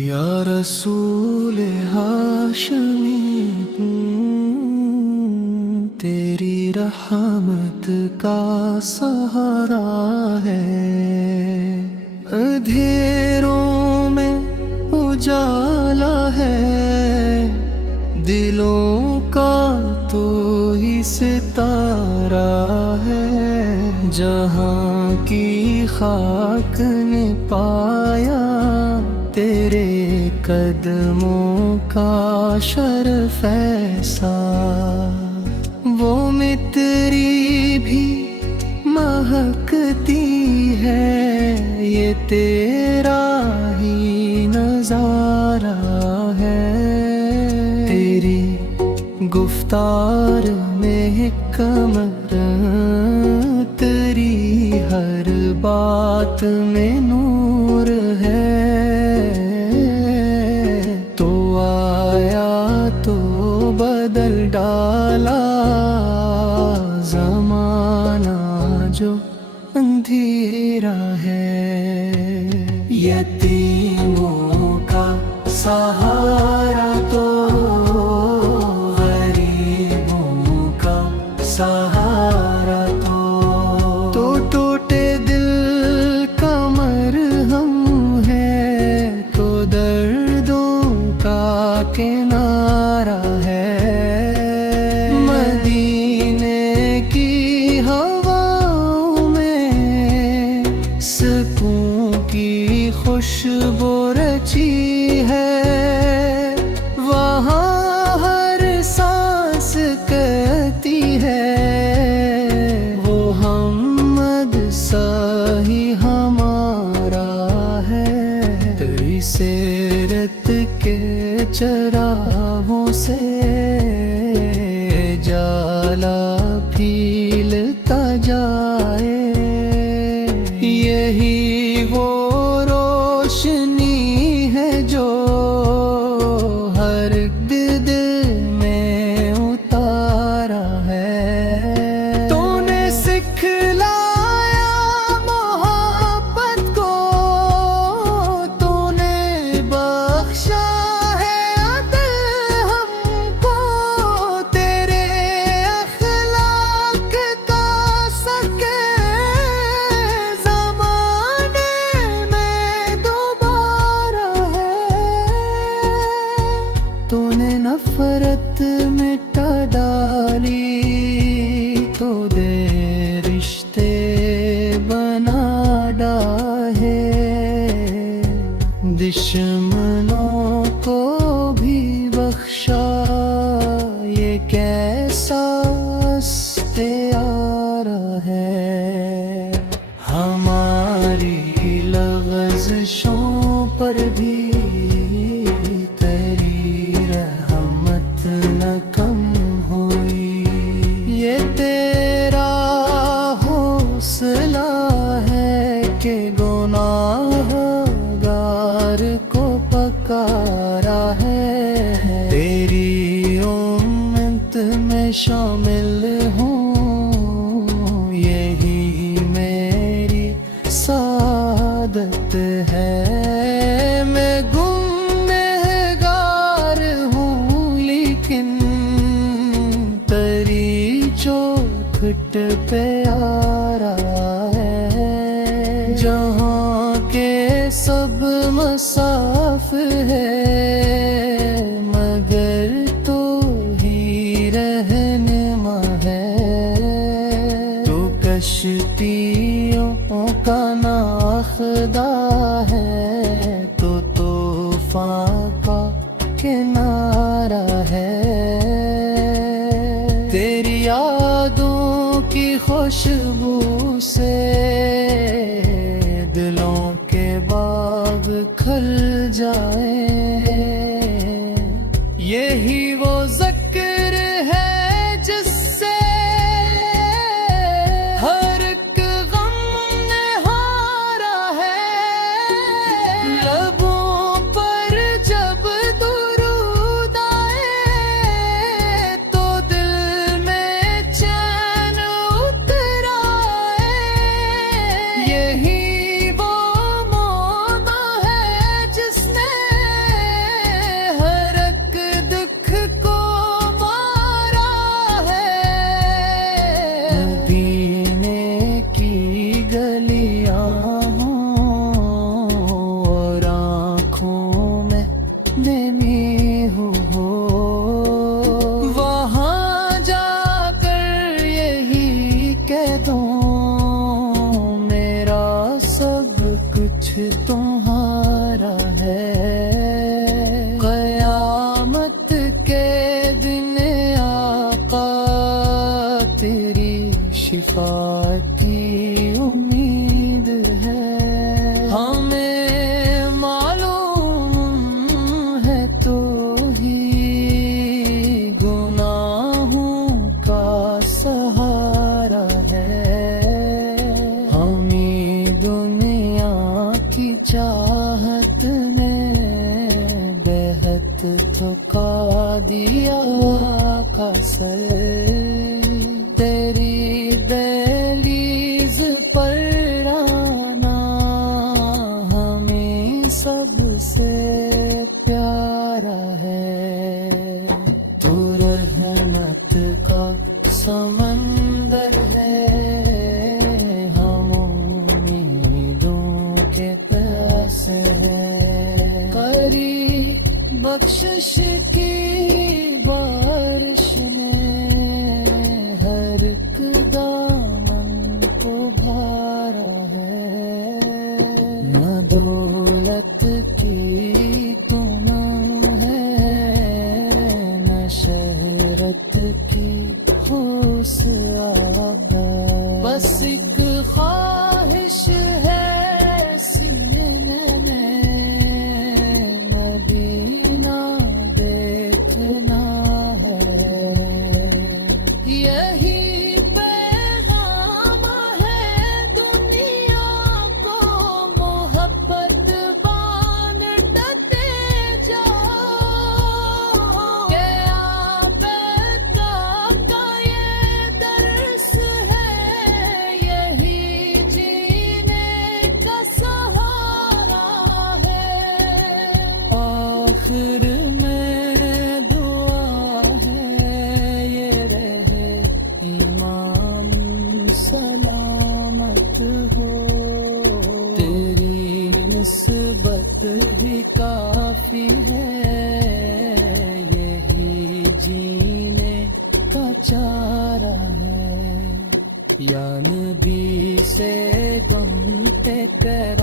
या रसूल हाशमी, तेरी रहमत का सहारा है। अंधेरों में उजाला है, दिलों का तो ही सितारा है। जहाँ की खाक ने पाया तेरे कदमों का शरफ ऐसा। वो मित्री भी महकती है, ये तेरा ही नजारा है। तेरी गुफ्तार में हिकमत, तेरी हर बात में नूर है। तो आया तो बदल डाला ज़माना जो अंधेरा है। यतीमों का सहारा तो गरीबों का सहारा तो टूटे दिल का मरहम है, तो दर्दों का किनारा है। मदीने की हवाओं में सुकून की खुशबू रची है। वहाँ हर सांस कहती है, वो हमद सा ही हमारा है। तेरी सीरत के चरागों से जाला फीलता जाए। यही वो रोशनी है जो हर दिल में उतारा है। तूने सिखलाया मोहब्बत को, तूने बख्शा है अदल हमको। तेरे अखलाक का सके ज़माने में दोबारा है। तूने नफरत मिटा डाली, तो दे रिश्ते बना डाले। दुश्मनों को भी बख्शा, ये कैसा इख्तियार है। हमारी लग़ज़शों पर भी तेरी रहमत न कम हुई। ये तेरा हौसला है कि गुनाहगार को पकारा है। तेरी उम्मत में शामिल हूँ, यही मेरी सादत है। मैं गुनहगार हूँ, लेकिन तेरी चौखट पे आरा है। जहाँ के सब मसाफ है, मगर तो ही रहनुमा है। तो कश्तियों का नाखदा है, तो तूफान का किनारा है। तेरी यादों की खुशबू से दिलों के बाग खिल जाए। यही वो ज़िक्र है जिससे हर एक गम ने हारा है। लबों पर जब दुरूद आए, तो दिल में चैन उतर आए। यही वो मौला है जिसने की उम्मीद है। हमें मालूम है तो ही गुनाहों का सहारा है। हमें दुनिया की चाहत ने बेहद थका दिया का सर। तेरी दहलीज पर आना हमें सबसे प्यारा है। तू रहमत का समंदर है, हम उम्मीदों के प्यासे हैं। करी बख्शिश की बारिश ने हर एक दामन को भरा है। न दौलत की तुम है, न शहरत की खुश आबा। बस एक ख्वाहिश है सीने में, मदीना देखना है। यही पैगाम है दुनिया को, मोहब्बत बांटते जाओ। के आबदा का ये दर्स है, यही जीने का सहारा है। आखिर में दुआ है ये रहे ईमान सलामत हो। तेरी निस्बत ही काफी है, यही जीने का चारा है। या नबी से गम ते कर